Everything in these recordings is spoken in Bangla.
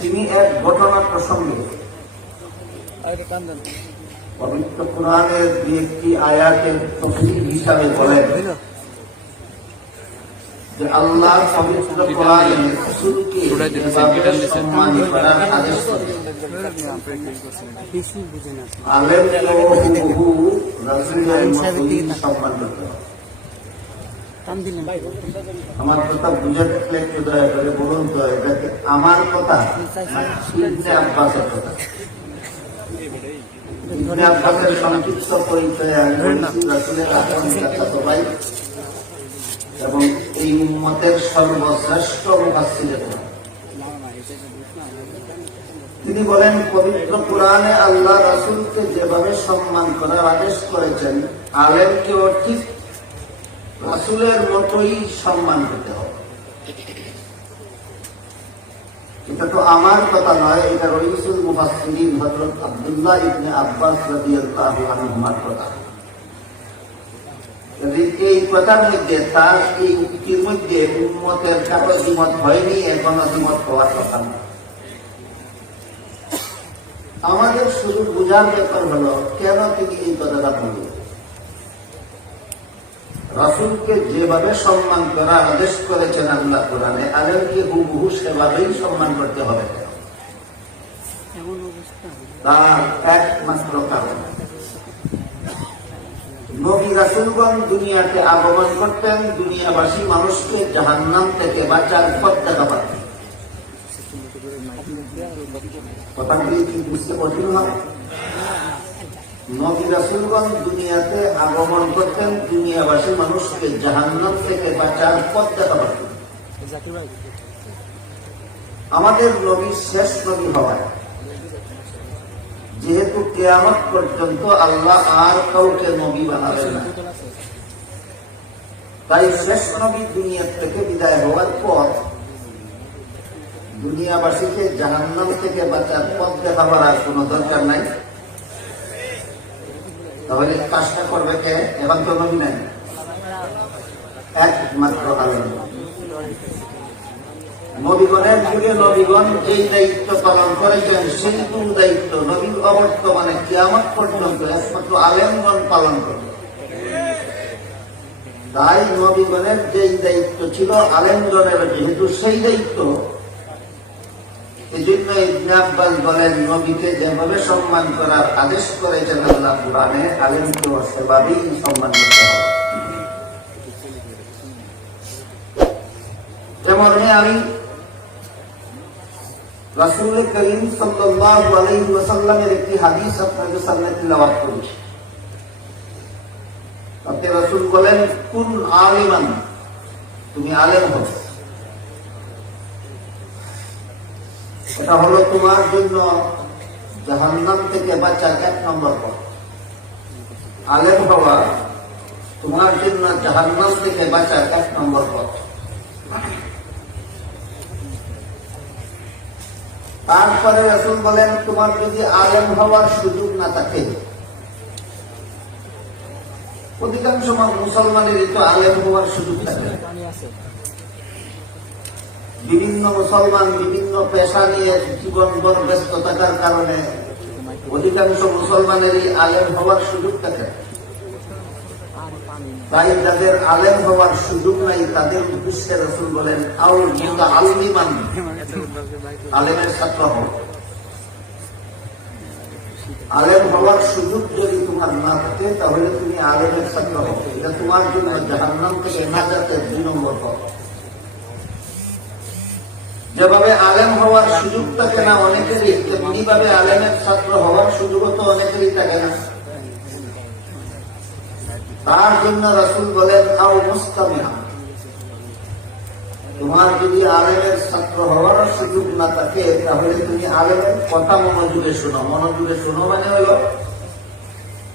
তিনি এক ঘটনা প্রসঙ্গে পবিত্র কোরআনের দুই একটি আয়াতের তফসীর হিসাবে বলেন যে আল্লাহ পবিত্র কোরআনে রাসূলকে যেভাবে সম্মান করার আদেশ করেছেন, আলেমকেও হুবহু রাসূলের মতোই সম্মান করতে হবে। আমার কথা বুঝে থাকলে একটু দয়া করে বলুন তো, এটা কি আমার কথা ইবনে আব্বাসের কথা? ইবনে আব্বাসের সংক্ষিপ্ত পরিচয় আমি বলছি, রাসূলের আপন চাচাতো ভাই এবং এই উম্মতের সর্বশ্রেষ্ঠ মুফাসসিরের কথা। তিনি বলেন, পবিত্র কোরআনে আল্লাহ রাসূলকে যেভাবে সম্মান করার আদেশ করেছেন, আলেমকেও ঠিক রাসূলের মতোই সম্মান করতে হবে। এটা তো আমার কথা নয়, এটা রাইসুল মুফাসসিরিন হযরত আব্দুল্লাহ ইবনে আব্বাস রাদিয়াল্লাহু আনহুর কথা। এই কথার মধ্যে, তার এই উক্তির মধ্যে উম্মতের কারো দ্বিমত হয়নি, এখনো দ্বিমত হওয়ার কথা না। আমাদের শুধু বোঝার ব্যাপার হলো কেন তিনি এই কথাটা বললেন। রাসূলকে যেভাবে সম্মান করার আদেশ করেছেন আল্লাহ কোরআনে, আলেমকে হুবহু সেভাবেই সম্মান করতে হবে। তার একমাত্র কারণ, নবী রাসূলগণ দুনিয়াতে আগমন করতেন দুনিয়াবাসী মানুষকে জাহান্নাম থেকে বাঁচার পথ দেখাতেন। কথাগুলি কি বুঝতে কঠিন হয়? নবী রাসূলগণ দুনিয়াতে আগমন করতেন দুনিয়াবাসী মানুষকে জাহান্নাম থেকে বাঁচার পথ দেখাতেন। আমাদের নবী শেষ নবী হওয়ায়, যেহেতু কিয়ামত পর্যন্ত আল্লাহ আর কাউকে নবী বানাবেন না, তাই শেষ নবী দুনিয়া থেকে বিদায় হওয়ার পর দুনিয়াবাসীকে জাহান্নাম থেকে বাঁচার পথ দেখাবার আর কোন দরকার নাই। তাহলে কাজটা করবে কে? এখন তো নবী নাই, একমাত্র আল্লাহ। নবীগণের যুগে নবীগণ যেই দায়িত্ব পালন করেছেন, সেই দায়িত্ব নবীর অবর্তমানে কিয়ামত পর্যন্ত একমাত্র আলেমগণ পালন করবে। তাই নবীগণের যেই দায়িত্ব ছিল আলেমগণের যেহেতু সেই দায়িত্ব, এই জন্য ইবনে আব্বাস বলেন, নবীকে যেভাবে সম্মান করার আদেশ করেছেন আল্লাহ কোরআনে, আলেমকেও সেভাবেই সম্মান করতে হবে। যেমন আমি রাসূল করিম সাল্লাল্লাহু আলাইহি ওয়াসাল্লামের একটি হাদিস আপনাদের সামনে তিলাওয়াত করছি। তাতে রাসূল বলেন, কুন আলিমান, তুমি আলেম হও। এটা হলো তোমার জন্য জাহান্নাম থেকে বাঁচার এক নম্বর পথ। আলেম হওয়া তোমার জন্য জাহান্নাম থেকে বাঁচার এক নম্বর পথ। তারপরে রাসূল বলেন, তোমার যদি আলেম হওয়ার সুযোগ না থাকে, অধিকাংশ মুসলমানেরই তো আলেম হওয়ার সুযোগ থাকে। বিভিন্ন মুসলমান বিভিন্ন পেশা নিয়ে জীবনভর ব্যস্ত থাকার কারণে অধিকাংশ মুসলমানেরই আলেম হওয়ার সুযোগ থাকে। তাই যাদের আলেম হওয়ার সুযোগ নাই, তাদের উদ্দেশ্যে রাসূল বলেন, আও মুতাআল্লিমান, আলেমের ছাত্র হও। আলেম হওয়ার সুযোগ যদি তোমার না থাকে, তাহলে তুমি আলেমের ছাত্র হও। এটা তোমার জন্য জাহান্নাম থেকে নাজাতের 2 নম্বর পথ। যেভাবে আলেম হওয়ার সুযোগ থাকে না অনেকেরই, তেমনি ভাবে আলেমের ছাত্র হওয়ার সুযোগও তো অনেকেরই থাকে না। তার জন্য রাসূল বলেন, আও মুস্তামিআ, তোমার যদি আলেমের ছাত্র হওয়ার সুযোগ না থাকে, তাহলে তুমি আলেমের কথা মনোযোগে শোনো। মনোযোগে শোনো মানে হলো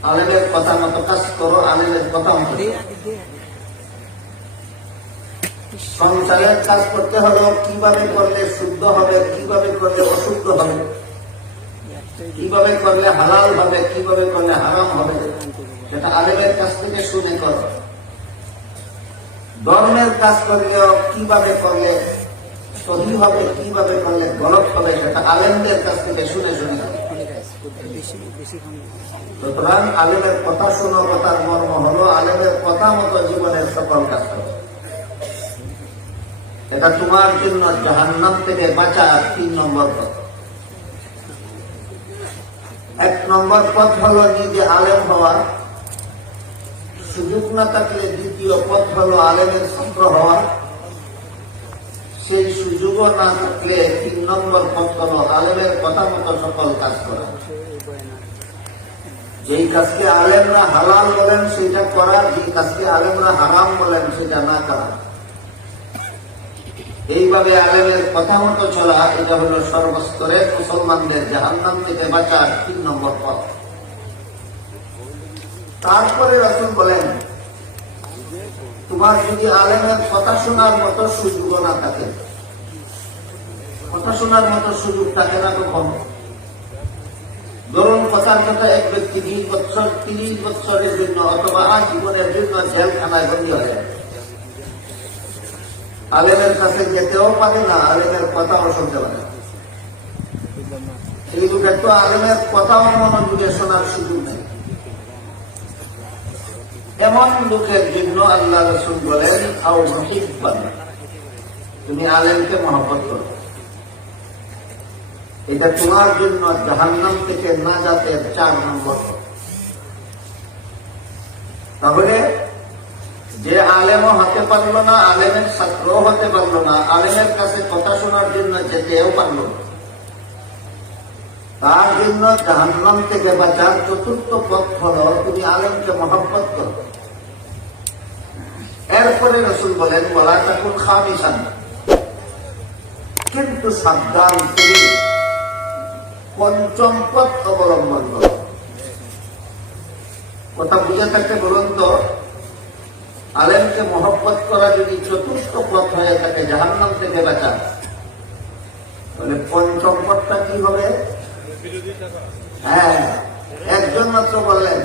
আলেমের কথা মতো কাজ করো, আলেমের কথা মতো। সংসারের কাজ করতে হলো কিভাবে করলে শুদ্ধ হবে, কিভাবে করলে অশুদ্ধ হবে, কিভাবে করলে হালাল হবে, কিভাবে করলে হারাম হবে, সেটা আলেমের কাছ থেকে শুনে করো। ধর্মের কাজ করলেও কিভাবে করলে সহি হবে, কিভাবে করলে গলত হবে, সেটা আলেমদের কাছ থেকে শুনে শুনে। সুতরাং আলেমের কথা শোনো, কথার মর্ম হলো আলেমের কথা মতো জীবনের সকল কাজ করো। এটা তোমার জন্য জাহান্নাম থেকে বাঁচার 3 নম্বর পথ। 1 নম্বর পথ হলো নিজে আলেম হওয়া, সুযোগ না থাকলে 2য় পথ হলো আলেমের ছাত্র হওয়া, সেই সুযোগও না থাকলে 3 নম্বর পথ হলো আলেমের কথা মতো সকল কাজ করা। যেই কাজকে আলেমরা হালাল বলেন সেটা করা, যেই কাজকে আলেমরা হারাম বলেন সেটা না করা। এইভাবে আলেমের কথা মতো চলা, এটা হলো সর্বস্তরের মুসলমানদের জাহান্নাম থেকে বাঁচার 3 নম্বর পথ। তারপরে রাসূল বলেন, তোমার যদি আলেমের কথা শোনার মতো সুযোগ না থাকে, কথা শোনার মতো সুযোগ থাকে না কখন? ধরুন কথার কথা এক ব্যক্তি 20 বছর 30 বছরের জন্য অথবা আজীবনের জন্য জেলখানায় বন্দী হয়ে যায়, আলেমের কাছে যেতেও পারে না, আলেমের কথাও শুনতে পারে না। এই লোকের তো আলেমের কথাও মনোযোগে শোনার সুযোগ নেই। এমন লোকের জন্য আল্লাহ রাসূল বলেন, আও মুহিব্বান, তুমি আলেমকে মহব্বত করো। এটা তোমার জন্য জাহান্নাম থেকে নাজাতের 4 নম্বর। তাহলে যে আলেমও হতে পারলো না, আলেমের ছাত্রও হতে পারলো না, আলেমের কাছে কথা শোনার জন্য যেতেও পারলো না, তার জন্য জাহান্নাম থেকে বাঁচার 4র্থ পথ হলো তুমি আলেমকে মহব্বত করো। এরপরে রাসূল বলেন, ওয়ালা তাকুন খামিসান, কিন্তু সাবধান, তুমি 5ম পথ অবলম্বন করো। কথা বুঝে থাকতে বলুন তো, আলেমকে মহব্বত করা যদি 4র্থ পথ হয়ে থাকে জাহান্নাম থেকে বাঁচা, তাহলে 5ম পথটা কি হবে? হ্যাঁ, একজন মাত্র বললেন।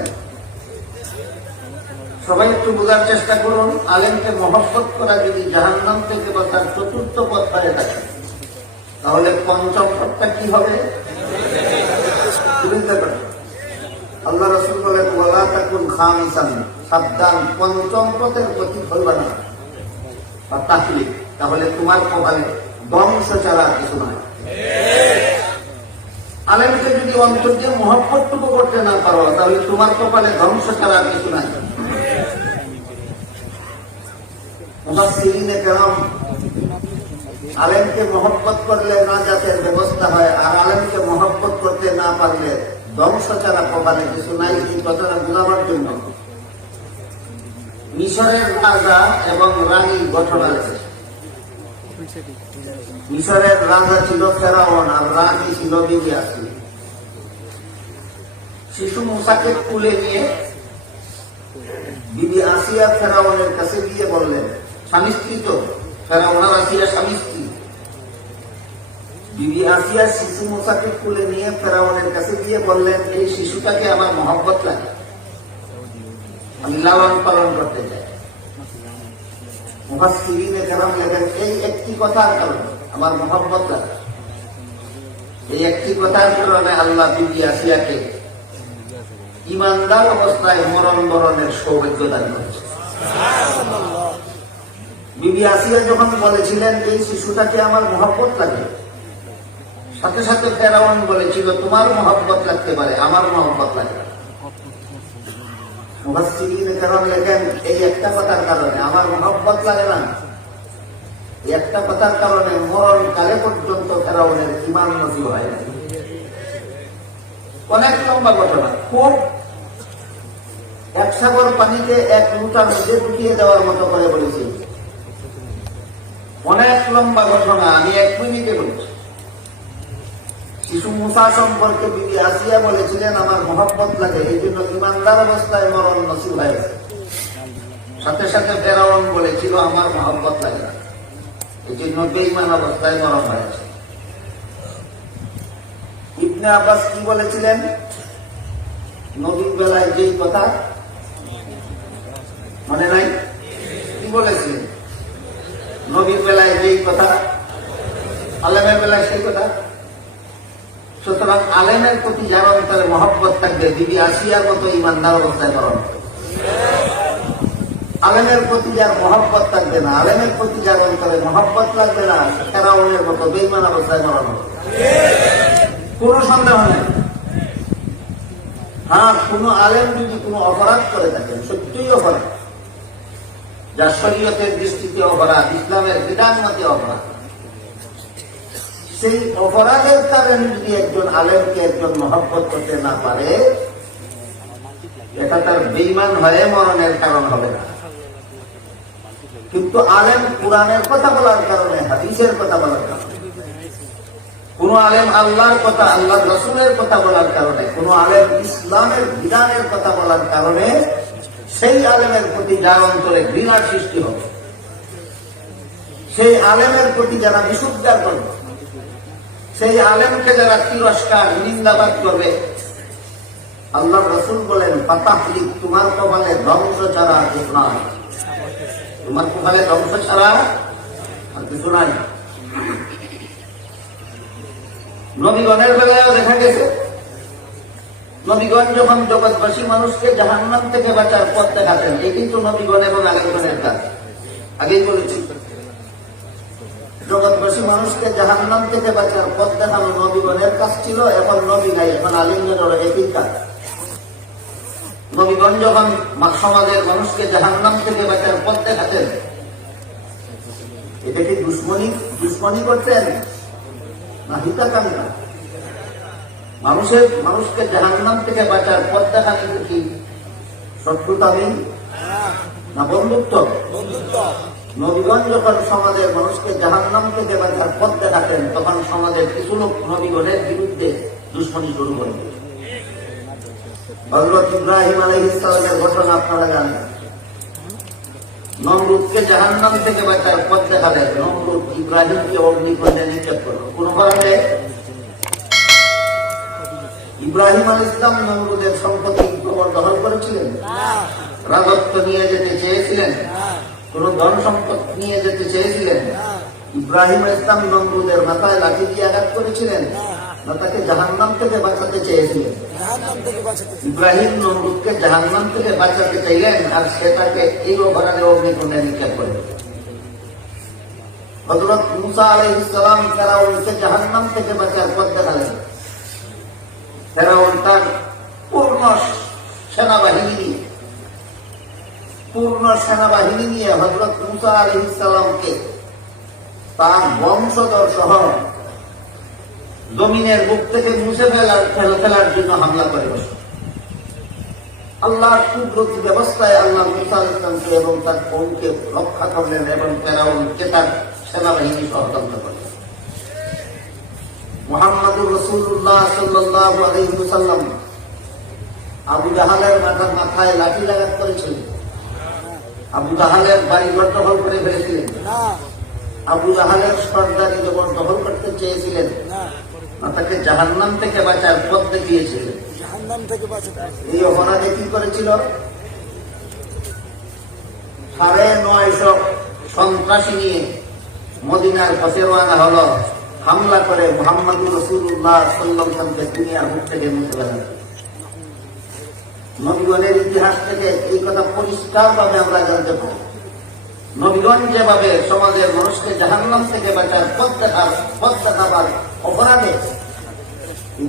সবাই একটু বোঝার চেষ্টা করুন, আলেমকে মহব্বত করা যদি জাহান্নাম থেকে বাঁচার 4র্থ পথ হয়ে থাকে, তাহলে 5ম পথটা কি হবে? বুঝতে পারেন? আল্লাহ রাসূল বলেন, ওয়ালা তাকুন খামিসান, সাবধান, 5ম পথের প্রতি হইবা না বা তাকলিফ, তাহলে তোমার কপালে ধ্বংস ছাড়া কিছু নয়। আলেমকে যদি অন্তর দিয়ে মহব্বতটুকু করতে না পারো, তাহলে তোমার কপালে ধ্বংস ছাড়া কিছু নাই। মুফাসসিরিনে কেরাম আলেমকে মহব্বত করলে নাজাতের ব্যবস্থা হয়, আর আলেমকে মহব্বত করতে না পারলে ধ্বংস ছাড়া কপালে কিছু নাই। এই কথাটা বোঝাবার জন্য মিশরের রাজা এবং রানী ঘটনা আছে। মিশরের রাজা ছিল ফেরাউন আর রানী ছিল বিবি আসিয়া। শিশু মূসাকে তুলে নিয়ে বিবি আসিয়া ফেরাউনের কাছে গিয়ে বললেন, স্বামী স্ত্রী তো, ফেরাউন আর আসিয়া স্বামী স্ত্রী। বিবি আসিয়া শিশু মূসাকে তুলে নিয়ে ফেরাউনের কাছে গিয়ে বললেন, এই শিশুটাকে আমার মহব্বত লাগে, আমি লালন পালন করতে চাই। মুফাসসিরিনে কেরাম লেখেন, এই একটি কথার কারণে আমার মহব্বত লাগে, এই একটি কথার কারণে আল্লাহ বিবি আসিয়াকে ইমানদার অবস্থায় মরণ বরণের সৌভাগ্য দান করেছে। বিবি আসিয়া যখন বলেছিলেন এই শিশুটাকে আমার মহব্বত লাগে, সাথে সাথে ফেরাউন বলেছিল তোমার মহব্বত লাগতে পারে, আমার মহব্বত লাগে না। মুফাসসিরিনে কেরাম লেখেন, এই একটা কথার কারণে আমার মহব্বত লাগে না, এই একটা কথার কারণে মরণ কালে পর্যন্ত ফেরাউনের ঈমান নসিব হয় না। অনেক লম্বা ঘটনা, খুব 1 সাগর পানিকে 1 লুটার মধ্যে ঢুকিয়ে দেওয়ার মতো করে বলেছি। অনেক লম্বা ঘটনা, আমি 1 মিনিটে বলছি। শিশু মূসা সম্পর্কে বিবি আসিয়া বলেছিলেন আমার মহব্বত লাগে, এই জন্য ইমানদার অবস্থায় মরণ নসিব হয়েছে। সাথে সাথে ফেরাউন বলেছিল আমার মহব্বত লাগে না, এই জন্য বেঈমান অবস্থায় মরণ হয়েছে। ইবনে আব্বাস কি বলেছিলেন? নবীর বেলায় যেই কথা মনে নাই, কি বলেছিলেন? নবীর বেলায় যেই কথা, আলেমের বেলায় সেই কথা। সুতরাং আলেমের প্রতি যার অন্তরে মহব্বত থাকবে, বিবি আসিয়ার মতো ইমানদার অবস্থায় মরণ হবে। আলেমের প্রতি যার মহব্বত থাকবে না, আলেমের প্রতি যার অন্তরে মহব্বত লাগবে না, ফেরাউনের মতো বেঈমান অবস্থায় মরণ হবে। কোন সন্দেহ নেই। হ্যাঁ, কোন আলেম যদি কোন অপরাধ করে থাকেন, সত্যিই অপরাধ, যা শরীয়তের দৃষ্টিতে অপরাধ, ইসলামের বিধান মতে অপরাধ, সেই অপরাধের কারণে যদি একজন আলেমকে একজন মহব্বত করতে না পারে, এটা তার বেঈমান হয়ে মরণের কারণ হবে না। কিন্তু আলেম কোরআনের কথা বলার কারণে, হাদিসের কথা বলার কারণে, কোন আলেম আল্লাহর কথা, আল্লাহর রাসূলের কথা বলার কারণে, কোন আলেম ইসলামের বিধানের কথা বলার কারণে সেই আলেমের প্রতি যার অন্তরে ঘৃণার সৃষ্টি হবে, সেই আলেমের প্রতি যারা বিশুদ্ধার করবে, সেই আলেমকে যারা তিরস্কার নিন্দাবাদ করবে, আল্লাহ রাসূল বলেন, ফাতাহলি, তোমার কপালে ধ্বংস ছাড়া আর কিছু নাই। তোমার কপালে ধ্বংস ছাড়া আর কিছু নাই। নবীগণের বেলায়ও দেখা গেছে, নবীগণ যখন জগৎবাসী মানুষকে জাহান্নাম থেকে বাঁচার পথ দেখাতেন, এই কিন্তু নবীগণ এবং আলেমগণের কাজ। আগেই বলেছি, জগৎবাসী মানুষকে জাহান্নাম থেকে বাঁচার পথ দেখানো নবীগণের কাজ ছিল। এখন নবী নাই, এখন আলিমগণের একই কাজ। নবীগণ যখন সমাজের মানুষকে জাহান্নাম থেকে বাঁচার পথ দেখাতেন, এটা কি দুশ্মনী করতেন না হিতাকাঙ্ক্ষা? মানুষকে জাহান্নাম থেকে বাঁচার পথ দেখানো কি শত্রুতামি না বন্ধুত্ব? নবীগণ যখন সমাজের মানুষকে জাহান্নাম থেকে বাঁচার পথ দেখাতেন, তখন সমাজের কিছু লোক নবীগণের বিরুদ্ধে দুশ্মনী শুরু করে। হযরত ইব্রাহিম আলাইহিস সালামের ঘটনা আপনারা জানেন। নমরুদকে জাহান্নাম থেকে বাঁচার পথ দেখালেন, নমরুদ ইব্রাহিমকে অগ্নিকুণ্ডে নিক্ষেপ করল। কোন কারণে? ইব্রাহিম আলাইহিস সালাম নমরুদের সম্পত্তি দখল করেছিলেন, রাজত্ব নিয়ে যেতে চেয়েছিলেন, কোন ধন সম্পদ নিয়ে যেতে চেয়েছিলেন? ইব্রাহিম আলাইহিস সালাম নমরুদের মাথায় লাঠি দিয়ে আঘাত করেছিলেন না তাকে জাহান্নাম থেকে বাঁচাতে চেয়েছিলেন? ইব্রাহিম নমরুদকে জাহান্নাম থেকে বাঁচাতে চাইলেন, আর সেটাকে এই অপরাধে অগ্নিকুণ্ডে নিক্ষেপ করে। হযরত মুসা আলাইহিস সালাম ফেরাউনকে জাহান্নাম থেকে বাঁচার পথ দেখালেন। ফেরাউন তার পূর্ণ সেনাবাহিনী নিয়ে হযরত মুসা আলাইহিস সালামকে তার বংশধর সহ জমিনের বুক থেকে মুছে ফেলার জন্য হামলা করে বসে। আল্লাহর কুদরতি ব্যবস্থায় আল্লাহ মুসা আলাইহিস সালামকে এবং তার কওমকে রক্ষা করলেন এবং ফেরাউনকে তার সেনাবাহিনী সহযোগিতা করলেন। মুহাম্মদুর রাসূলুল্লাহ সাল্লাল্লাহু আলাইহি ওয়াসাল্লাম আবু জাহালের মাথায় লাঠি আঘাত করেছিলেন, আবু জাহালের বাড়িঘর দখল করে ফেলেছিলেন, আবু জাহালের সর্দারি যখন দখল করতে চেয়েছিলেন, তাকে জাহান্নাম থেকে বাঁচার পথ দেখিয়েছিলেন। এই অপরাধে কি করেছিল? ৯৫০ সন্ত্রাসী নিয়ে মদিনার পথে রওনা হলো, হামলা করে মুহাম্মদুর রাসূলুল্লাহ সাল্লাল্লাহু আলাইহি ওয়াসাল্লামকে দুনিয়ার মুখ থেকে মুছে ফেলেন। নবীগণের ইতিহাস থেকে এই কথা পরিষ্কারভাবে আমরা জানতে পারি। নবীগণ যেভাবে সমাজের মানুষকে জাহান্নাম থেকে বাঁচার পথ দেখাবার অপরাধে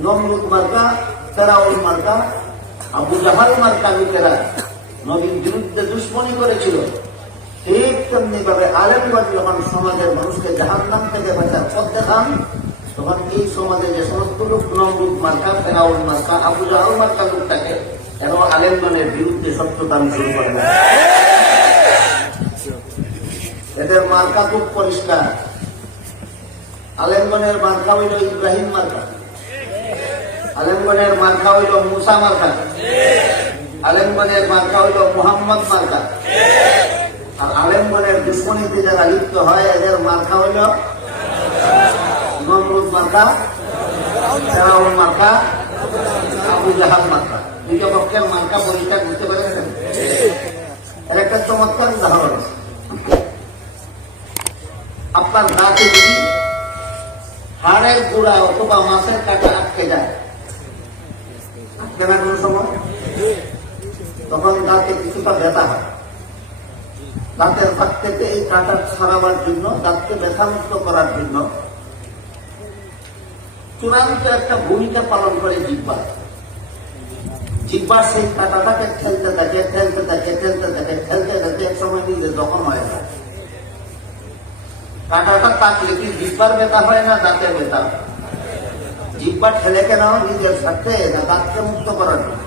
নমরুদ মার্কা, ফেরাউন মার্কা, আবু জাহাল মার্কা লোকেরা নবীর বিরুদ্ধে দুশ্মনী করেছিল, ঠিক তেমনি ভাবে আলেমগণ যখন সমাজের মানুষকে জাহান্নাম থেকে বাঁচার পথ দেখান, তখন এই সমাজে যে সমস্ত লোক নমরুদ মার্কা, ফেরাউন মার্কা, আবু জাহাল মার্কা লোকটাকে এবং আলেমগণের বিরুদ্ধে শত্রুতা শুরু করে। এদের মার্কা খুব পরিষ্কার। আলেমগণের মার্কা হইল ইব্রাহিম মার্কা, আলেমগণের মার্কা হইল মুসা মার্কা, আলেমগণের মার্কা হইল মুহাম্মদ মার্কা। আর আলেমগণের দুশ্মনীতে যারা লিপ্ত হয়, এদের মার্কা হইল নমরুদ মার্কা, ফেরাউন মার্কা, আবু জাহাল মার্কা। দুইটা পক্ষের মার্কা পরিষ্কার বুঝতে পারেন। এর একটা চমৎকার উদাহরণ আছে। আপনার গাছে যদি হাড়ের গুঁড়া অথবা মাছের কাঁটা আটকে যায়, আটকে না কোন সময়, তখন দাঁতে কিছুটা ব্যথা হয়। দাঁতের ফাঁক থেকে এই কাঁটা ছাড়াবার জন্য, দাঁতকে ব্যথামুক্ত করার জন্য চূড়ান্ত একটা ভূমিকা পালন করে জিহ্বা। জিহ্বা সেই কাঁটাটাকে ঠেলতে থাকে, ঠেলতে থাকে, ঠেলতে থাকে, ঠেলতে থাকে, এক সময় নিজে জখম হয়ে যায়। কাঁটাটা কাটলে কি জিহ্বার ব্যথা হয় না দাঁতের ব্যথা? জিহ্বা ঠেলে কেন? নিজের স্বার্থে না দাঁতকে মুক্ত করার জন্য?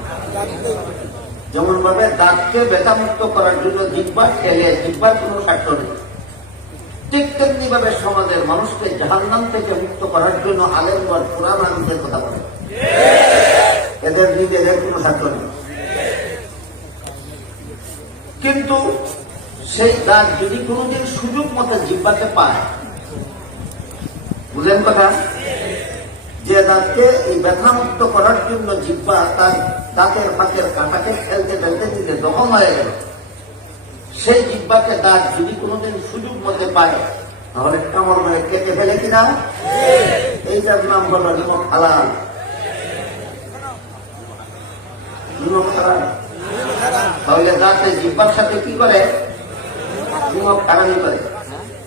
যেমন ভাবে দাঁতকে ব্যথা মুক্ত করার জন্য জিহ্বা ঠেলে, জিহ্বার কোন স্বার্থ নেই, ঠিক তেমনি ভাবে সমাজের মানুষকে জাহান্নাম থেকে মুক্ত করার জন্য আলেমগণ কোরআন হাদিসের কথা বলে। এদের নিজেদের কোন স্বার্থ নেই। কিন্তু সেই দাঁত যদি কোনোদিন সুযোগ মতো জিহ্বাকে পায়, বুঝলেন কথা, যে দাঁতকে এই ব্যথামুক্ত করার জন্য জিহ্বা তার দাঁতের ফাঁকের কাঁটাকে ঠেলতে ঠেলতে দিতে জখম হয়ে গেল, সেই জিহ্বাকে দাঁত যদি কোনোদিন সুযোগ মতে পায় তাহলে কামড় মেরে কেটে ফেলে কিনা? এইটার নাম হলো নিমক হালাল। নিমক হালাল। তাহলে দাঁতে জিহ্বার সাথে কি করে? নিমক হারামি করে।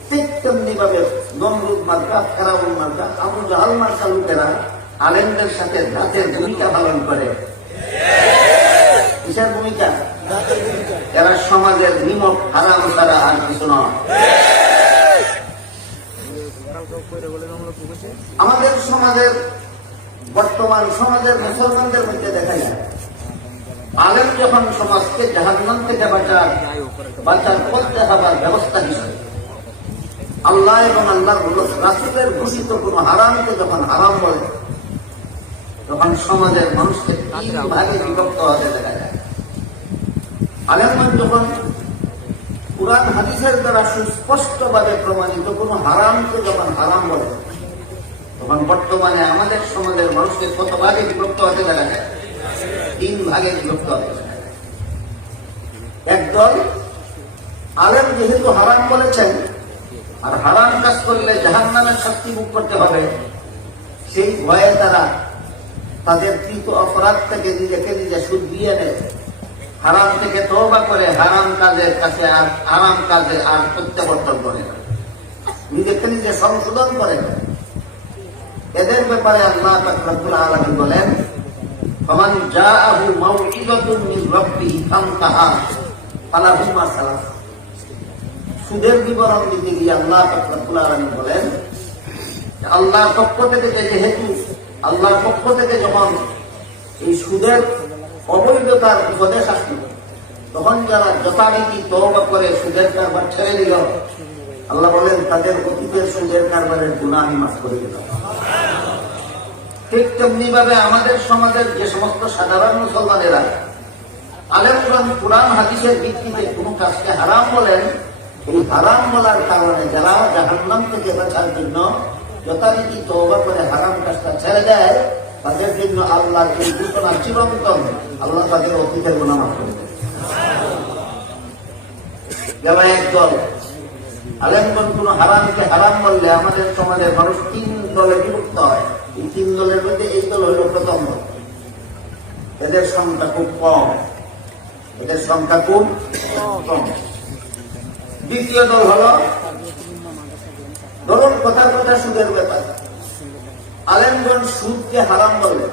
ঠিক তেমনি ভাবে নমরুদ মার্কা, ফেরাউন মার্কা, আবু জাহাল মার্কা লোকেরা আলেমদের সাথে দাঁতের ভূমিকা পালন করে। কিসের ভূমিকা? এরা সমাজের নিমক হারাম ছাড়া আর কিছু নয়। আমাদের সমাজের, বর্তমান সমাজের মুসলমানদের মধ্যে দেখা যায় আলেম যখন সমাজকে জাহান্নাম থেকে বাঁচার করতে হবার ব্যবস্থা হিসেবে আল্লাহ এবং আল্লাহর রাসূলের ঘোষিত কোন হারামকে যখন হারাম বলে, তখন সমাজের মানুষকে তিন ভাগে বিভক্ত হতে দেখা যায়। আলেমগণ যখন কুরআন হাদিসের দ্বারা সুস্পষ্টভাবে প্রমাণিত কোন হারামকে যখন হারাম বলে, তখন বর্তমানে আমাদের সমাজের মানুষকে কত ভাগে বিভক্ত হতে দেখা যায়? তিন ভাগে বিভক্ত হতে দেখা যায়। একদল আলেম যেহেতু হারাম বলেছেন আর হারাম কাজ করলে জাহান্নামের শাস্তি ভোগ করতে হবে, সেই ভয়ে তারা তাদের কৃত অপরাধ থেকে নিজেকে নিজে শুধরিয়ে নেয়, হারাম থেকে তওবা করে হারাম কাজের কাছে আর হারাম কাজে আর প্রত্যাবর্তন করে না, নিজেকে নিজে সংশোধন করে না। এদের ব্যাপারে আল্লাহ পাক রব্বুল আলামিন বলেন, ফামান জাআহু মাউইযাতুন মিন রাব্বিহি ফান্তাহা ফালাহু মা সালাফ। সুদের বিবরণ দিতে গিয়ে আল্লাহ পাক রব্বুল আলামিন বলেন, আল্লাহর পক্ষ থেকে যেহেতু আল্লাহর পক্ষ থেকে যখন এই সুদের অবৈধতার উপদেশ আসলো, তখন যারা যথারীতি তওবা করে সুদের কারবার ছেড়ে দিল, আল্লাহ বলেন তাদের অতীতের সুদের কারবারের গুনাহ আমি মাফ করে দিলাম। ঠিক তেমনি ভাবে আমাদের সমাজের যে সমস্ত সাধারণ মুসলমানেরা আলেমগণ কুরআন হাদিসের ভিত্তিতে কোন কাজকে হারাম বলেন, এই হারাম বলার কারণে যারা জাহান্নাম থেকে বাঁচার জন্য যথারীতি তওবা করে হারাম কাজটা ছেড়ে দেয়, তাদের জন্য আল্লাহর এই ঘোষণা চিরন্তন, আল্লাহ তাদের অতীতের গুনাহ মাফ করে দেন। যেমন একদল আলেমগণ কোন হারামকে হারাম বললে আমাদের সমাজের মানুষ তিন দলে বিভক্ত হয়। এই তিন দলের মধ্যে এই দল হইল প্রথম দল। এদের সংখ্যা খুব কম, এদের সংখ্যা খুব কম। দ্বিতীয় দল হল, ধরুন কথার কথা সুদের ব্যাপার, আলেমগণ সুদকে হারাম বলে,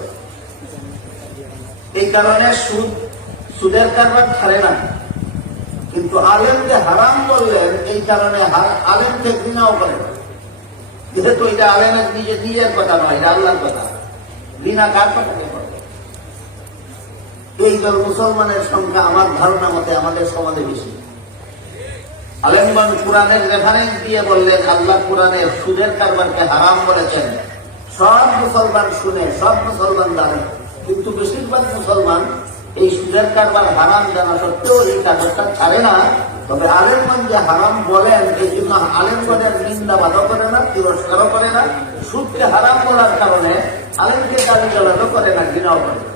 এই কারণে সুদের কারবার ছাড়ে না, কিন্তু আলেমকে হারাম বললেন এই কারণে আলেমকে ঘৃণাও করে না। যেহেতু এটা আলেমের নিজের কথা নয়, এটা আল্লাহর কথা, ঘৃণা কার কথাকে করবে? এই দল মুসলমানের সংখ্যা আমার ধারণা মতে আমাদের সমাজে বেশি। আলেমগণ কুরআনের রেফারেন্স দিয়ে বললেন আল্লাহ কুরআনের সুদের কারবারকে হারাম বলেছেন। সব মুসলমান শুনে, সব মুসলমান জানে, কিন্তু বেশিরভাগ মুসলমান এই সুদের কারবার হারাম জানা সত্ত্বেও এই কারবারটা ছাড়ে না। তবে আলেমগণ যে হারাম বলেন, এই জন্য আলেমগণের নিন্দাবাদও করে না, তিরস্কারও করে না। সুদকে হারাম বলার কারণে আলেমকে গালি গালাজও করে না, ঘৃণাও করে না।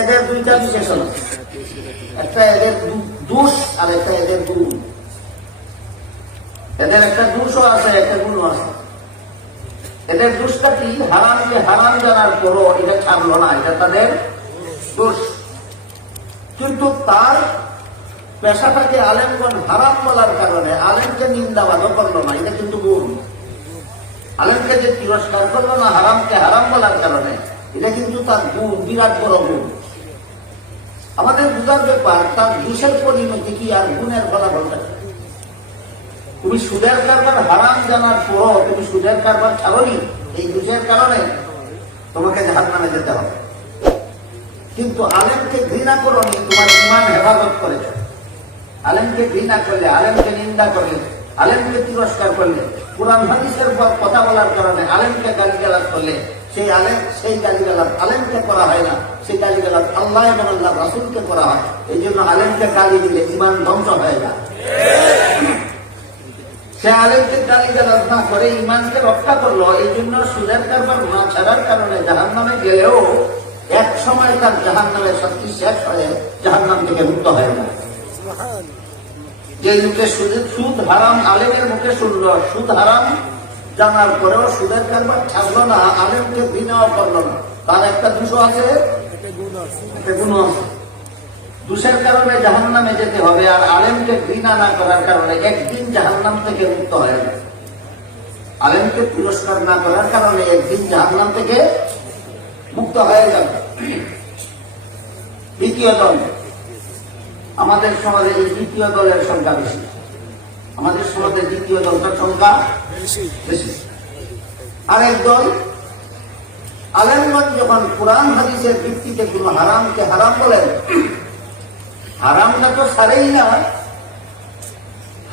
এদের দুইটা বিশেষণ, একটা এদের দোষ আর একটা এদের গুণ। এদের একটা দোষও আছে, একটা গুণও আছে। এদের দোষটা কি? হারামকে হারাম জানার পরও এটা ছাড়লো না, এটা তাদের দোষ। কিন্তু তার পেশাটাকে আলেমগণ হারাম বলার কারণে আলেমকে নিন্দাবাদও করলো না, এটা কিন্তু গুণ। আলেমকে যে তিরস্কার করলো না হারামকে হারাম বলার কারণে, এটা কিন্তু তার গুণ, বিরাট বড় গুণ। আমাদের বুঝার ব্যাপার তার দোষের পরিণতি কি আর গুণের ফলাফলটা। তুমি সুদের কারবার হারাম জানার পরও তুমি সুদের কারবার ছাড়োনি, এই দোষের কারণে তোমাকে জাহান্নামে যেতে হবে। কিন্তু আলেমকে ঘৃণা করোনি, তোমার ঈমান হেফাজত করেছে। আলেমকে ঘৃণা করলে, আলেমকে নিন্দা করলে, আলেমকে তিরস্কার করলে, কোরআন হাদিসের কথা বলার কারণে আলেমকে গালিগালাজ করলে, সেই গালিগালাজ আলেমকে করা হয় না, সেই গালিগালাজ আল্লাহ এবং আল্লাহ রাসূলকে করা হয়। এই জন্য আলেমকে গালি দিলে ঈমান ধ্বংস হয়ে যায়। সে আলেমকে গালিগালাজ না করে ঈমানকে রক্ষা করলো। এই জন্য সুদের কারবার না ছাড়ার কারণে জাহান্নামে গেলেও এক সময় তার জাহান্নামের শক্তি শেষ হয়ে জাহান্নাম থেকে মুক্ত হয়ে যায়। যে লোকে সুদ হারাম আলেমের মুখে শুনলো, সুদ হারাম জানার পরেও সুদের কারবার ছাড়লো না, আলেমকে ঘৃণাও করলো না, তার একটা দোষ আছে, একটা গুণ আছে। দোষের কারণে জাহান্নামে যেতে হবে, আর আলেমকে ঘৃণা না করার কারণে একদিন জাহান্নাম থেকে মুক্ত হয়ে যাবে। আলেমকে পুরস্কার না করার কারণে একদিন জাহান্নাম থেকে মুক্ত হয়ে যাবে। দ্বিতীয় দল, আমাদের সমাজে এই দ্বিতীয় দলের সংখ্যা বেশি। আমাদের সমাজে দ্বিতীয় দলটার সংখ্যা বেশি। আরেক দল, আলেমগণ যখন কোরআন হাদিসের ভিত্তিতে কোনো হারামকে হারাম বলেন, হারামটা তো ছাড়েই না,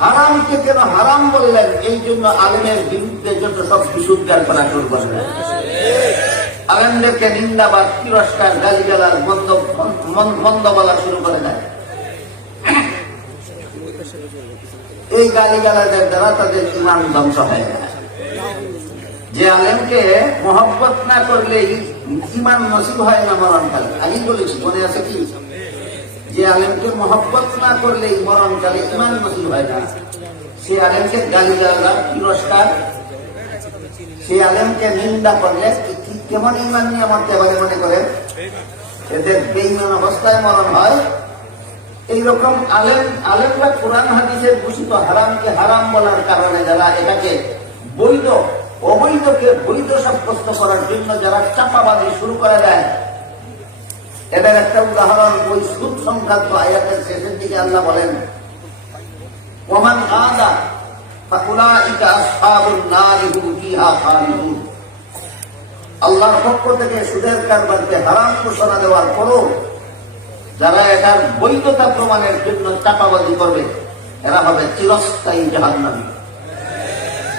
হারামকে কেন হারাম বললেন এই জন্য আলেমের বিরুদ্ধে যত সব বিশুদ্ধার করা শুরু করলেন। আলেমদেরকে নিন্দাবাদ, তিরস্কার, গালিগালাজ বন্ধ বলা শুরু করে দেয়। এই গালিগালাজের দ্বারা তাদের ঈমান ধ্বংস হয়ে যায়। যে আলেমকে মহব্বত না করলে ঈমান নসিব হয় না মরণকালে। আমি বলেছি, মনে আছে কি? যে আলেমকে মহব্বত না করলে মরণকালে ঈমান নসিব হয় না, সে আলেমকে গালিগালাজ, তিরস্কার, সে আলেমকে নিন্দা করলে কেমন ঈমান নিয়ে আমার এবারে মনে করেন এদের বেঈমান অবস্থায় মরণ হয়। এইরকম আলেমরা কোরআন হাদিসের ঘোষিত হারামকে হারাম বলার কারণে যারা এটাকে বৈধ, অবৈধকে বৈধ সাব্যস্ত করার জন্য যারা চাপাবাজি শুরু করে দেয়, এদের একটা উদাহরণ ওই সুদ সংক্রান্ত আয়াতের শেষের দিকে আল্লাহ বলেন, ওমান আদা ফাউলাইকা আসহাবুন নারি হুম ফিহা খালিদুন। আল্লাহর পক্ষ থেকে সুদের কারবারকে হারাম ঘোষণা দেওয়ার পরও যারা এটার বৈধতা প্রমাণের জন্য চাপাবাজি করবে, এরা হবে চিরস্থায়ী জাহান্নামী।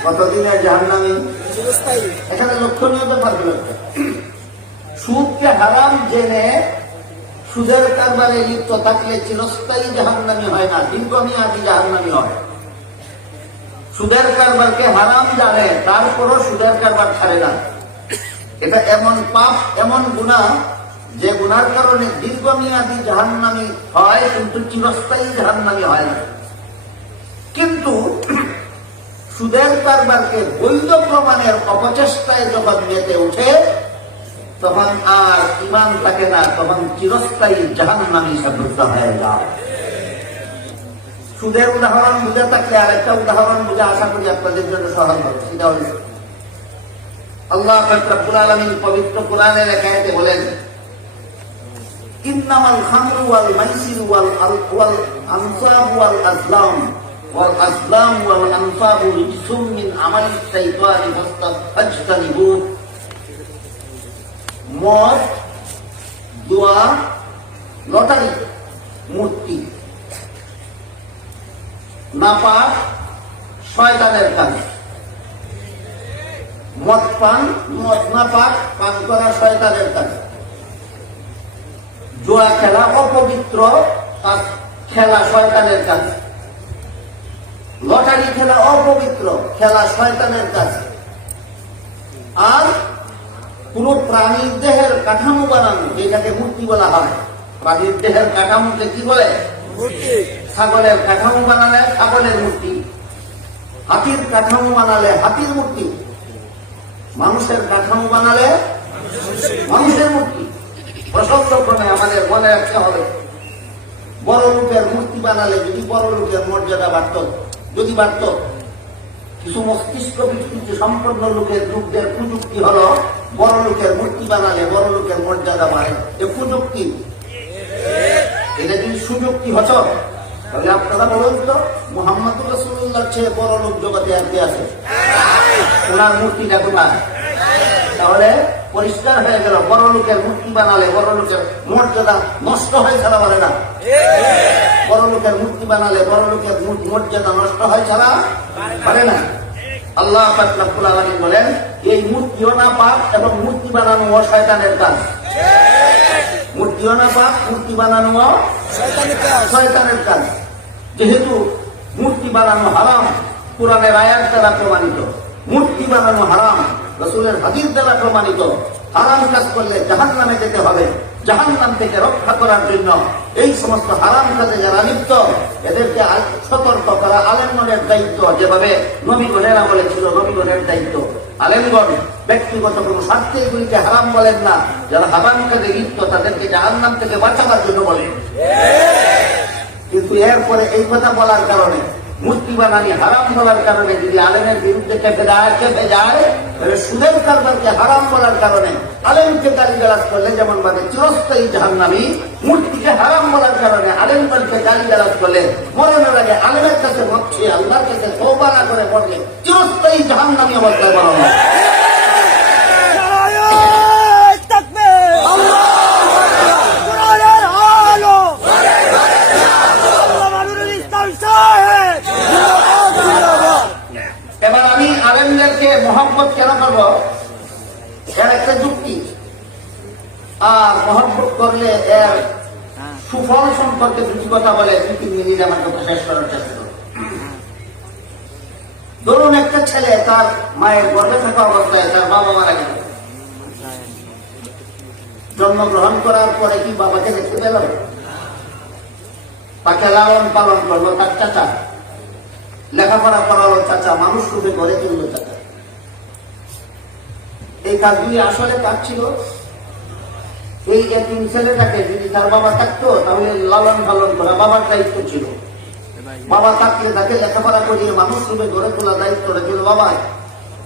কতদিনের জাহান্নামী? এখানে লক্ষণীয় ব্যাপার হল, সুদকে হারাম জেনে সুদের কারবারে লিপ্ত থাকলে চিরস্থায়ী জাহান্নামী হয় না, দীর্ঘমেয়াদী জাহান্নামী হয়। সুদের কারবারকে হারাম জানে, তারপরও সুদের কারবার ছাড়ে না। এটা এমন পাপ, এমন গুনাহ যে গুনার কারণে দীর্ঘমেয়াদী জাহান্নামী হয়, কিন্তু চিরস্থায়ী জাহান্নামী হয় না। কিন্তু সুদের কারবারকে বৈধ প্রমাণের অপচেষ্টায় যখন মেতে উঠে, তখন আর ঈমান থাকে না, তখন চিরস্থায়ী জাহান্নামী সাব্যস্ত হয়ে যায়। সুদের উদাহরণ বুঝে থাকলে আরেকটা উদাহরণ বুঝে আশা করি আপনাদের জন্য সহজ হবে। সেটা হল আল্লাহ রাব্বুল আলামিন পবিত্র কোরআনের এক আয়াতে বলেন, ইন্নামাল খামরু ওয়াল মাইসিরু ওয়াল আনসাবু ওয়াল আজলাম ওয়াল আনসাবু রিজসুম মিন আমালিশ শাইতানি ফাজতানিবু। মদ, জুয়া, লটারি, মূর্তি, নাপাক শয়তানের কাজ। মদ পান, মদ নাপাক, পান করা শয়তানের কাজ। জুয়া খেলা অপবিত্র খেলা, শয়তানের কাজ। লটারি খেলা অপবিত্র খেলা, শয়তানের কাজ। আর কোন প্রাণীর দেহের কাঠামো বানানো, যেটাকে মূর্তি বলা হয়। প্রাণীর দেহের কাঠামোকে কি বলে? ছাগলের কাঠামো বানালে ছাগলের মূর্তি, হাতির কাঠামো বানালে হাতির মূর্তি। মানুষের কাঠামো বানালে মানুষের মূর্তি। প্রসঙ্গক্রমে আমাদের মনে রাখতে হবে, বড় লোকের মূর্তি বানালে যদি বড় লোকের মর্যাদা বাড়ত, যদি বাড়ত, কিছু মস্তিষ্ক বিকৃতি সম্পন্ন লোকের যুগদের প্রযুক্তি হলো বড় লোকের মূর্তি বানালে বড় লোকের মর্যাদা বাড়ে। এ প্রযুক্তি, এটা যদি সুযুক্তি হতো তাহলে আপনারা বলুন তো, মুহাম্মদুর রাসূলুল্লাহর চেয়ে বড় লোক জগতে আর কে আছে? ওনার মূর্তিটা কোথায়? তাহলে পরিষ্কার হয়ে গেল, বড় লোকের মূর্তি বানালে বড় লোকের মর্যাদা নষ্ট হয় ছাড়া পারে না। বড় লোকের মূর্তি বানালে বড় লোকের মর্যাদা নষ্ট হয় ছাড়া পারে না। আল্লাহ পাক রব্বুল আলামিন বলেন, এই মূর্তিও না পাপ এবং মূর্তি বানানো শয়তানের কাজ। মূর্তিও না পাপ, মূর্তি বানানো শয়তানের কাজ। যেহেতু মূর্তি বানানো হারাম, কোরআনের আয়াত দ্বারা প্রমাণিত, মূর্তি বানানো হারাম, রাসূলের হাদিস দ্বারা প্রমাণিত। হারাম কাজ করলে জাহান্নামে যেতে হবে। জাহান্নাম থেকে রক্ষা করার জন্য এই সমস্ত হারাম কাজে যারা লিপ্ত, এদেরকে সতর্ক করা আলেমগণের দায়িত্ব। যেভাবে নবীগণের আমলে ছিল নবীগণের দায়িত্ব। আলেমগণ ব্যক্তিগত কোন স্বার্থে এগুলিকে হারাম বলেন না, যারা হারাম কাজে লিপ্ত তাদেরকে জাহান্নাম থেকে বাঁচাবার জন্য বলেন। কিন্তু এরপরে এই কথা বলার কারণে, মূর্তি বানানি হারাম বলার কারণে যদি আলেমের বিরুদ্ধে চেপে যায়, তাহলে সুদের কারবারকে হারাম বলার কারণে আলেমকে গালিগালাজ করলে যেমন ভাবে চিরস্থায়ী জাহান্নামী, মূর্তিকে হারাম বলার কারণে আলেমকে গালিগালাজ করলে মরণের আগে আলেমের কাছে মরছে, আল্লাহর কাছে তওবা না করে পড়লে চিরস্থায়ী জাহান্নামী অবস্থায় বলা হয়। এবার আমি আলেমদেরকে মহব্বত কেন করব, এর একটা যুক্তি। আর মহব্বত করলে এর সুফল সম্পর্কে দুটি কথা বলে 2-3 মিনিট আমার কথা শেষ করার চেষ্টা করব। ধরুন একটা ছেলে তার মায়ের গর্ভে থাকা অবস্থায় তার বাবা মারা গেল, জন্মগ্রহণ করার পরে কি বাবাকে দেখতে পেল? তাকে লালন পালন করলো তার চাচা, লেখাপড়া করালো চাচা, মানুষ রূপে গড়ে তুললো চাচা। এই কাজগুলি আসলে কাজ ছিল। এই এতিম ছেলেটাকে যদি তার বাবা থাকতো তাহলে লালন পালন করা বাবার দায়িত্ব ছিল। বাবা থাকলে তাকে লেখাপড়া করিয়ে মানুষ রূপে গড়ে তোলা দায়িত্বটা ছিল বাবার।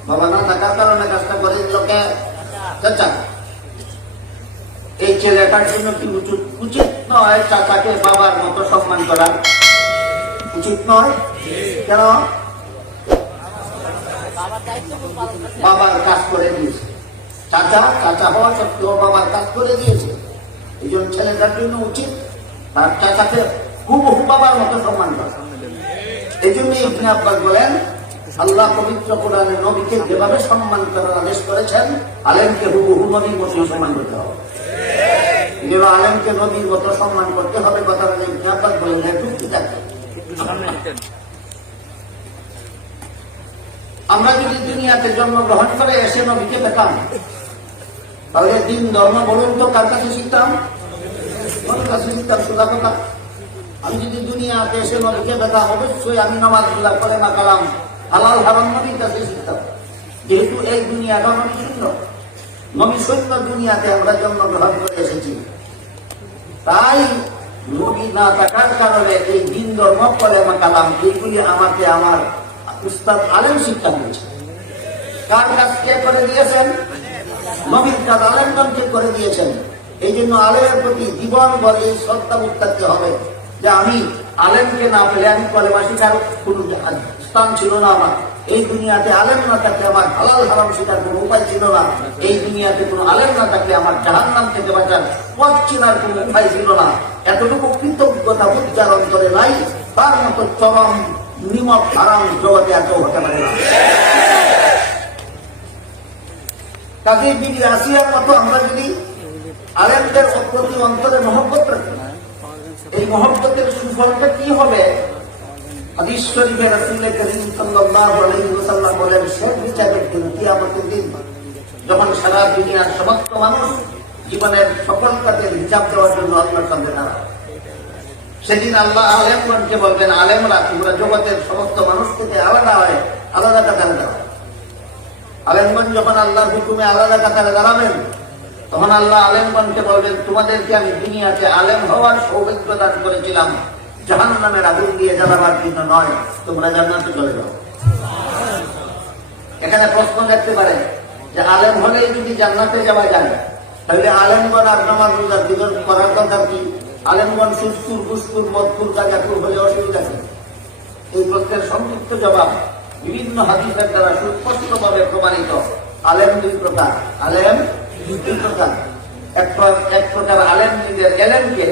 বাবা না থাকার কারণে কাজটা করে লোকে চাচা। এই ছেলেটার জন্য কি উচিত নয় চাচাকে বাবার মতো সম্মান করা? উচিত নয়। কেন? বাবার কাজ করে দিয়েছে চাচা, চাচা হওয়া সত্ত্বেও বাবার কাজ করে দিয়েছে। এই জন্য ছেলেটার জন্য উচিত তার চাচাকে হুবহু বাবার মতো সম্মান করা। এই জন্য ইবনে আব্বাস বলেন, আল্লাহ পবিত্র কোরআনে নবীকে যেভাবে সম্মান করার আদেশ করেছেন, আলেমকে হুবহু নবীর মতো সম্মান করতে হবে। আলেমকে নবীর মতো সম্মান করতে হবে কথা ইবনে আব্বাস বলেন, যুক্তি থাকে। আমরা যদি দুনিয়াতে জন্মগ্রহণ করে এসে নবীকে পেতাম, তাহলে দিন ধর্ম বলুন তো কার কাছে শিখতাম? নবীর কাছে শিখতাম। সোজা কথা। আমি যদি দুনিয়াতে এসে নবীকে পেতাম, অবশ্যই আমি নামাজুল্লাহ করে মাকালাম হালাল হারাম নবীর কাছে শিখতাম। যেহেতু এই দুনিয়াটা নবী শূন্য, নবী শূন্য দুনিয়াতে আমরা জন্মগ্রহণ করে এসেছি, তাই নবী না থাকার কারণে এই দিন ধর্ম কলেমা কালাম এইগুলি আমাকে আমার উস্তাদ আলেম শিক্ষা দিয়েছে। কার কাজ কে করে দিয়েছেন? নবীর কাজ আলেমগণকে করে দিয়েছেন। এই জন্য আলেমের প্রতি জীবন ভর এই শ্রদ্ধাবোধ থাকতে হবে যে আমি আলেমকে না পেলে আমি কলেমা শিখার কোন স্থান ছিল না আমার। এই দুনিয়াতে আলেম না থাকলে আমার হালাল হারাম শিখার কোন উপায় ছিল না। এই দুনিয়াতে কোন আলেম না থাকলে আমার জাহান্নাম থেকে বাঁচার পথ চেনার কোন উপায় ছিল না। এতটুকু কৃতজ্ঞতা উচ্চার অন্তরে নাই, তার মতো চরম নিমক হারাম জগতে এত হতে পারে না। কাজে বিবি আসিয়ার মতো আমরা যদি আলেমদের প্রতি অন্তরে মহব্বত রাখি, এই মহব্বতের সুফলটা কি হবে? হাদিস শরীফে রাসূল করিম সাল্লাল্লাহু আলাইহি ওয়াসাল্লাম বলেন, শেষ বিচারের দিন, কিয়ামতের দিন, যখন সারা দুনিয়ার সমস্ত মানুষ জীবনের সকল কাজের হিসাব দেওয়ার জন্য আল্লাহর সামনে দাঁড়াবে, সেদিন আল্লাহ আলেমগণকে বলবেন, আলেমরা তোমরা জগতের সমস্ত মানুষ থেকে আলাদা হয়, আলাদা কাতারে দাঁড়াও। আলেমগণ যখন আল্লাহর হুকুমে আলাদা কাতারে দাঁড়াবেন, তখন আল্লাহ আলেমগণকে বলবেন, তোমাদেরকে আমি দুনিয়াতে আলেম হওয়ার সৌভাগ্য দান করেছিলাম, জাহান্নামের আগুন দিয়ে জ্বালাবার জন্য নয়, তোমরা জান্নাতে চলে যাও। এখানে প্রশ্ন দেখতে পারে যে আলেম হলেই যদি জান্নাতে যাওয়া যায়, তাহলে আলেমগণ আর নামাজ রোজা বিধান করার দরকার কি? আলেমগণ সুস্কুর ফুসকুর মদকুর গাঁজাকুর হলে অসুবিধা কি? এই প্রশ্নের সংক্ষিপ্ত জবাব বিভিন্ন হাদিসের দ্বারা সুস্পষ্টভাবে প্রমাণিত। আলেম দুই প্রকার, আলেম দুই প্রকার। এক প্রকার আলেম নিজের এলেমকে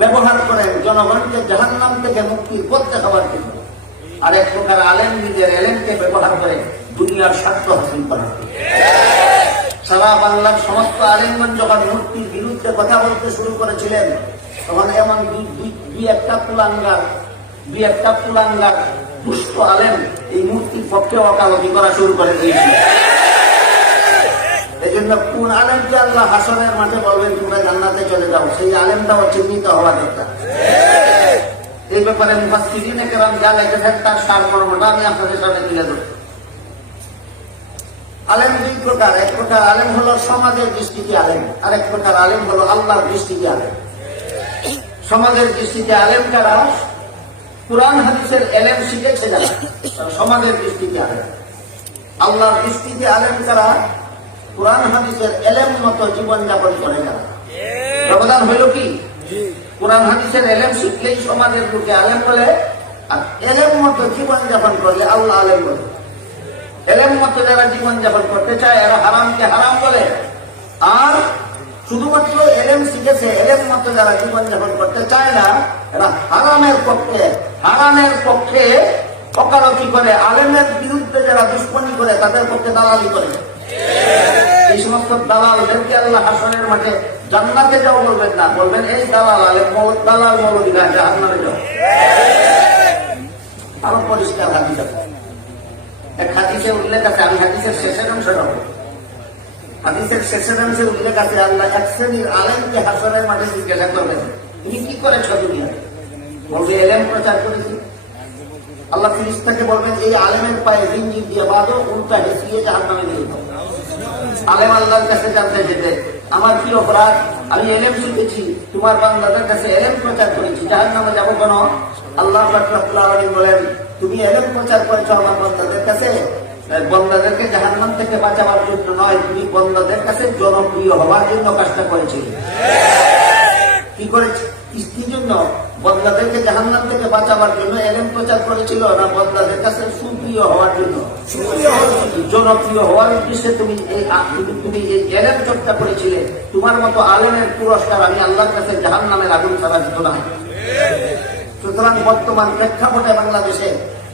ব্যবহার করেন জনগণকে জাহান্নাম থেকে মুক্তির পথ দেখাবার জন্য, আর এক প্রকার আলেম নিজের এলেমকে ব্যবহার করে দুনিয়ার স্বার্থ হাসিল করার জন্য। সারা বাংলার সমস্ত আলেমগণ যখন মূর্তির বিরুদ্ধে কথা বলতে শুরু করেছিলেন, তখন এমন দুই একটা কুলাঙ্গার দুষ্ট আলেম এই মূর্তির পক্ষে ওকালতি করা শুরু করে দিয়েছিল। এই জন্য কোন আলেমকে আল্লাহ হাসরের মাঠে বলবেন তোমরা জান্নাতে চলে যাও, সেই আলেমটাও চিহ্নিত হওয়া দরকার। এই ব্যাপারে মুফাসসিরিনে কেরাম যা লিখেছেন তার সারমর্মটা আমি আপনাদের সামনে তুলে ধরব। আলেম দুই প্রকার, এক প্রকার আলেম হলো সমাজের দৃষ্টিতে আলেম, আর এক প্রকার আলেম হলো আল্লাহর দৃষ্টিতে আলেম। সমাজের দৃষ্টিতে আলেম কারা? কুরআন হাদিসের এলেম শিখেছে যারা, সমাজের দৃষ্টিতে আলেম। আল্লাহর দৃষ্টিতে আলেম কারা? কুরআন হাদিসের এলেম মতো জীবনযাপন করে যারা। ব্যবধান হইল কি? কুরআন হাদিসের এলেম শিখলেই সমাজের লোকে আলেম বলে, আর এলেম মতো জীবনযাপন করলে আল্লাহ আলেম বলে। এলেম মতো যারা জীবনযাপন করতে চায় এরা হারামকে হারাম বলে, আর শুধুমাত্র এলেম শিখেছে এলেম মতো যারা জীবনযাপন করতে চায় না, এরা হারামের পক্ষে ওকালতি করে, আলেমের বিরুদ্ধে যারা দুশ্মনী করে তাদের পক্ষে দালালি করে। এই সমস্ত দালালদেরকে আল্লাহ হাসরের মাঠে জান্নাতে যাও বলবেন না, বলবেন এই দালাল আলেম দালাল মৌলবীরা জাহান্নামে যাও। আরো পরিষ্কার হাদিস আছে, এক হাদিসে উল্লেখ আছে, আমি হাদিসের শেষের অংশটা বলবো। হাদিসের শেষের অংশে উল্লেখ আছে আল্লাহ এক শ্রেণীর আলেমকে হাসরের মাঠে জিজ্ঞাসা করবেন, তুমি কি করেছ দুনিয়াতে? বলবে এলেম প্রচার করেছি। আল্লাহ ফেরেশতাকে বলবেন এই আলেমের পায়ে জিঞ্জির দিয়ে বাঁধো, উল্টা হেসিয়ে জাহান্নামে দিয়ে দাও। আলেম আল্লাহর কাছে জানতে যেতে, আমার কি অপরাধ? আমি এলেম শিখেছি, তোমার বান্দাদের কাছে এলেম প্রচার করেছি, জাহান্নামে যাবো কেন? আল্লাহ রাব্বুল আলামিন বলেন, তুমি এলেম প্রচার করেছো আমার বান্দাদের কাছে, বান্দাদেরকে জাহান্নাম থেকে বাঁচাবার জন্য নয়, তুমি বান্দাদের কাছে জনপ্রিয় হওয়ার জন্য কাজটা করেছিলে। কি করেছে? কি জন্য? বান্দাদেরকে জাহান্নাম থেকে বাঁচাবার জন্য এলেম প্রচার করেছিল না বান্দাদের কাছে সুপ্রিয় হওয়ার জন্য? জনপ্রিয় হওয়ার উদ্দেশ্যে তুমি এই এলেম চর্চা করেছিলে। তোমার মতো আলেমের পুরস্কার আমি আল্লাহর কাছে জাহান্নামের আগুন ছাড়া দিত না। সুতরাং বর্তমান প্রেক্ষাপটে বাংলাদেশে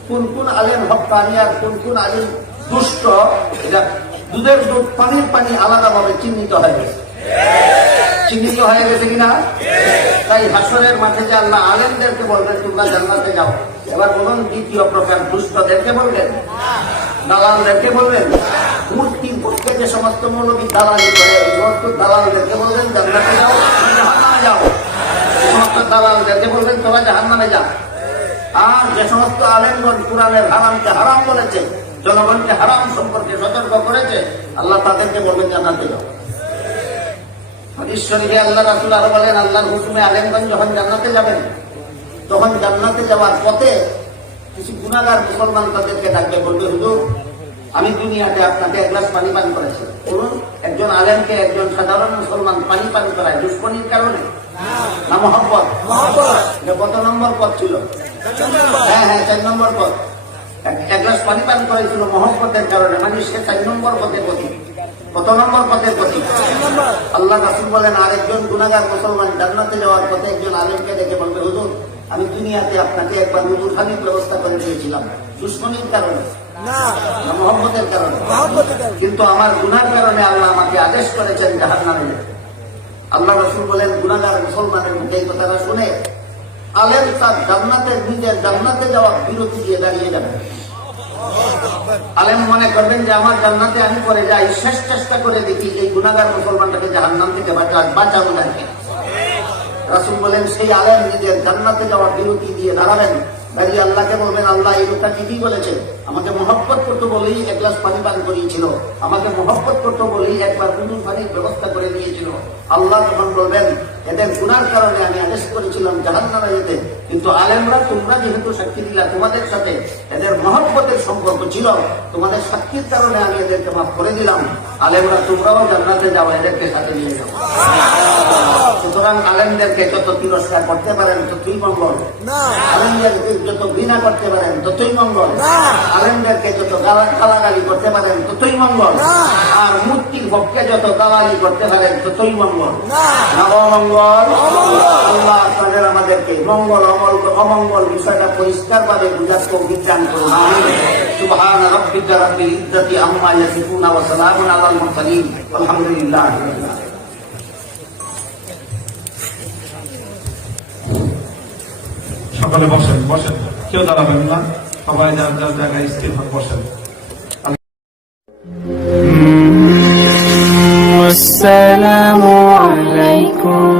কোন কোন আলেম হক্কানি আর কোন কোন আলেম দুষ্ট, এটা দুধের দুধ পানির পানি আলাদাভাবে চিহ্নিত হয়ে গেছে কিনা? তাই হাসরের মাঠে যে আল্লাহ আলেমদেরকে বলবেন তোমরা জান্নাতে যাও, এবার বলুন দ্বিতীয় প্রকার দুষ্টদেরকে বলবেন, দালালদেরকে বলবেন। মূর্তির পক্ষে যে সমস্ত মৌলবী দালালি করে এই সমস্ত দালালদেরকে বলবেন জান্নাতে যাও, জাহান্নামে যাও। এই সমস্ত দালালদেরকে বলবেন তোমরা জাহান্নামে যাও। আর যে সমস্ত আলেমগণ কুরআনের হারামকে হারাম বলেছে, জনগণকে হারাম সম্পর্কে সতর্ক করেছে, আল্লাহ তাদেরকে বলবেন জান্নাতে যাও। হাদিস শরীফে আল্লাহ রাসূল আরো বলেন, আল্লাহর হুকুমে আলেমগণ যখন জান্নাতে যাবেন, তখন জান্নাতে যাওয়ার পথে কিছু গুনাহগার মুসলমান তাদেরকে ডাকবে, বলবে হুজুর আমি দুনিয়াতে আপনাকে এক গ্লাস পানি পান করেছি। বলুন, একজন আলেমকে একজন সাধারণ মুসলমান পানি পান করায় দুশ্মনীর কারণে না মহব্বত? কত নম্বর পথ ছিল? হ্যাঁ 4 নম্বর পথ। এক গ্লাস পানি পান করেছিল মহব্বতের কারণে, মানে সে 4 নম্বর পথে পথিক। কত নম্বর পথের পথিক? আল্লাহ রাসূল বলেন আরেকজন গুনাহগার মুসলমান জান্নাতে যাওয়ার পথে একজন আলেমকে ডেকে বলবে হুজুর আমি দুনিয়াতে আপনাকে একবার হুজুর খালির ব্যবস্থা করে দিয়েছিলাম, দুশ্মনীর কারণে না মহব্বতের কারণে, কিন্তু আমার গুনার কারণে আল্লাহ আমাকে আদেশ করেছেন জাহান্নামে যেতে। আল্লাহ রাসূল বলেন গুনাহগার মুসলমানের মুখে এই কথাটা শুনে আলেম তার নিজের জান্নাতে যাওয়ার বিরতি দিয়ে দাঁড়িয়ে যাবে। আলেম মনে করবেন যে আমার জান্নাতে আমি করে যাই, শেষ চেষ্টা করে দেখি এই গুনাহগার মুসলমানটাকে জাহান্নাম থেকে বাঁচানো যায়। রাসূল বলেন সেই আলেম নিজের জান্নাতে যাওয়ার বিরতি দিয়ে দাঁড়াবেন, তাই আল্লাহকে বলবেন, আল্লাহ এই লোকটা ঠিকই বলেছে, আমাকে মহব্বত করতে বলেই এক গ্লাস পানি পান করিয়েছিল, আমাকে মহব্বত করতে বলেই একবার কুদুর পানির ব্যবস্থা করে দিয়েছিল। আল্লাহ তখন বলবেন, এদের গুনার কারণে আমি আদেশ করেছিলাম জাহান্নামে যেতে, কিন্তু আলেমরা তোমরা যেহেতু সাক্ষী দিলা, তোমাদের সাথে এদের মহব্বতের সম্পর্ক ছিল, তোমাদের সাক্ষীর কারণে আমি এদেরকে মাফ করে দিলাম। আলেমরা তোমরাও জান্নাতে যাও, এদেরকে সাথে নিয়ে যাও। সুতরাং আলেমদেরকে যত তিরস্কার করতে পারেন ততই মঙ্গল, আলেমদেরকে যত ঘৃণা করতে পারেন ততই মঙ্গল, আলেমদেরকে যত গালাগালি করতে পারেন ততই মঙ্গল, আর মূর্তির পক্ষে যত গালাগালি করতে পারেন ততই মঙ্গল। না অমঙ্গল? আল্লাহ আপনাদের আমাদেরকে মঙ্গল অমঙ্গল বিষয়টা পরিষ্কার ভাবে বুঝার তৌফিক দান করুন। সুবহান রাব্বিকা রাব্বিল ইজ্জাতি আম্মা ইয়াসিফুন ওয়া সালামুন আলাল মুরসালিন আলহামদুলিল্লাহি রাব্বিল আলামিন। সকলে বসেন, বসেন, কেউ দাঁড়াবেন না, সবাই যার যার জায়গায় স্থির হন, বসেন। আসসালামু আলাইকুম।